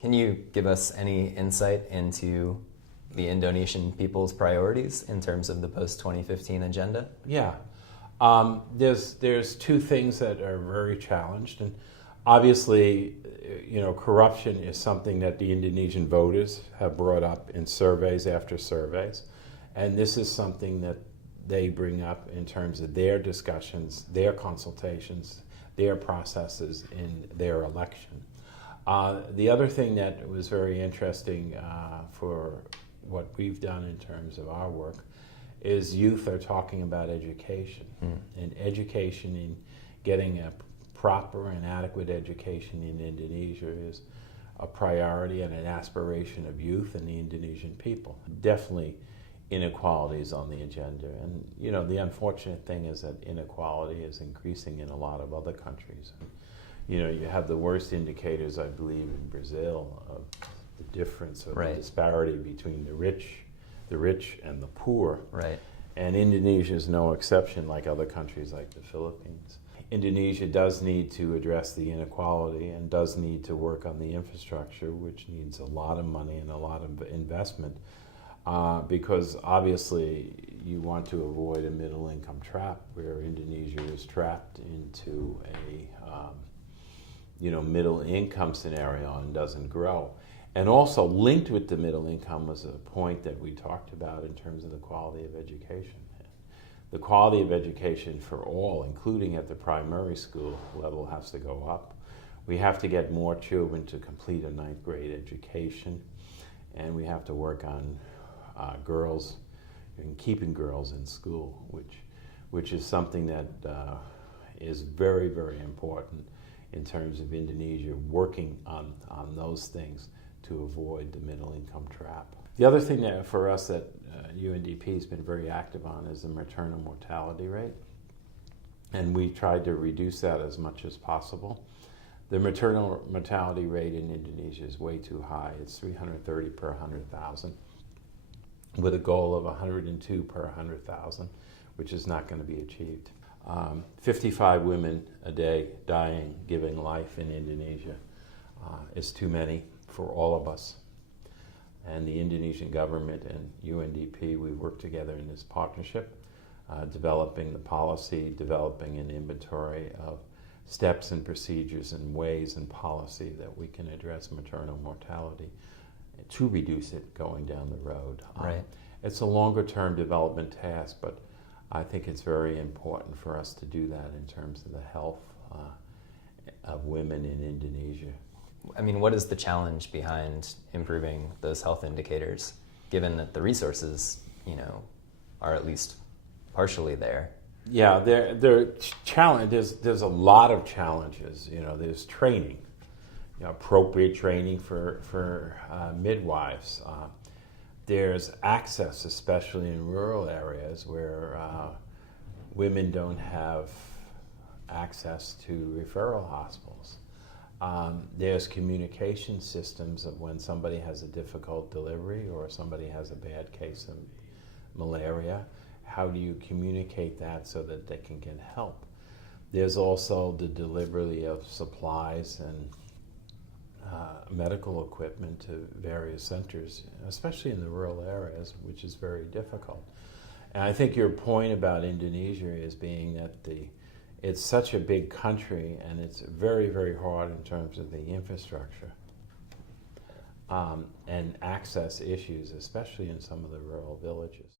Can you give us any insight into the Indonesian people's priorities in terms of the post-2015 agenda? Yeah. There's two things that are very challenged, and obviously, corruption is something that the Indonesian voters have brought up in surveys after surveys, and this is something that they bring up in terms of their discussions, their consultations, their processes in their election. The other thing that was very interesting for what we've done in terms of our work is youth are talking about education. And education, in getting a proper and adequate education in Indonesia, is a priority and an aspiration of youth and the Indonesian people. Definitely inequality is on the agenda, and the unfortunate thing is that inequality is increasing in a lot of other countries. You have the worst indicators, I believe, in Brazil of the difference of the disparity between the rich and the poor. Right. And Indonesia is no exception, like other countries like the Philippines. Indonesia does need to address the inequality and does need to work on the infrastructure, which needs a lot of money and a lot of investment, because obviously you want to avoid a middle income trap where Indonesia is trapped into a middle income scenario and doesn't grow. And also linked with the middle income was a point that we talked about in terms of the quality of education. The quality of education for all, including at the primary school level, has to go up. We have to get more children to complete a 9th grade education, and we have to work on girls and keeping girls in school, which is something that is very, very important in terms of Indonesia working on those things to avoid the middle income trap. The other thing that for us that UNDP has been very active on is the maternal mortality rate, and we tried to reduce that as much as possible. The maternal mortality rate in Indonesia is way too high. It's 330 per 100,000, with a goal of 102 per 100,000, which is not going to be achieved. 55 women a day dying, giving life in Indonesia is too many for all of us. And the Indonesian government and UNDP, we work together in this partnership, developing the policy, developing an inventory of steps and procedures and ways and policy that we can address maternal mortality to reduce it going down the road. Right. It's a longer term development task, but I think it's very important for us to do that in terms of the health of women in Indonesia. I mean, what is the challenge behind improving those health indicators, given that the resources, are at least partially there? Yeah, there's a lot of challenges. There's training, appropriate training for midwives. There's access, especially in rural areas where women don't have access to referral hospitals. There's communication systems of when somebody has a difficult delivery or somebody has a bad case of malaria. How do you communicate that so that they can get help? There's also the delivery of supplies and medical equipment to various centers, especially in the rural areas, which is very difficult. And I think your point about Indonesia is being that it's such a big country and it's very, very hard in terms of the infrastructure and access issues, especially in some of the rural villages.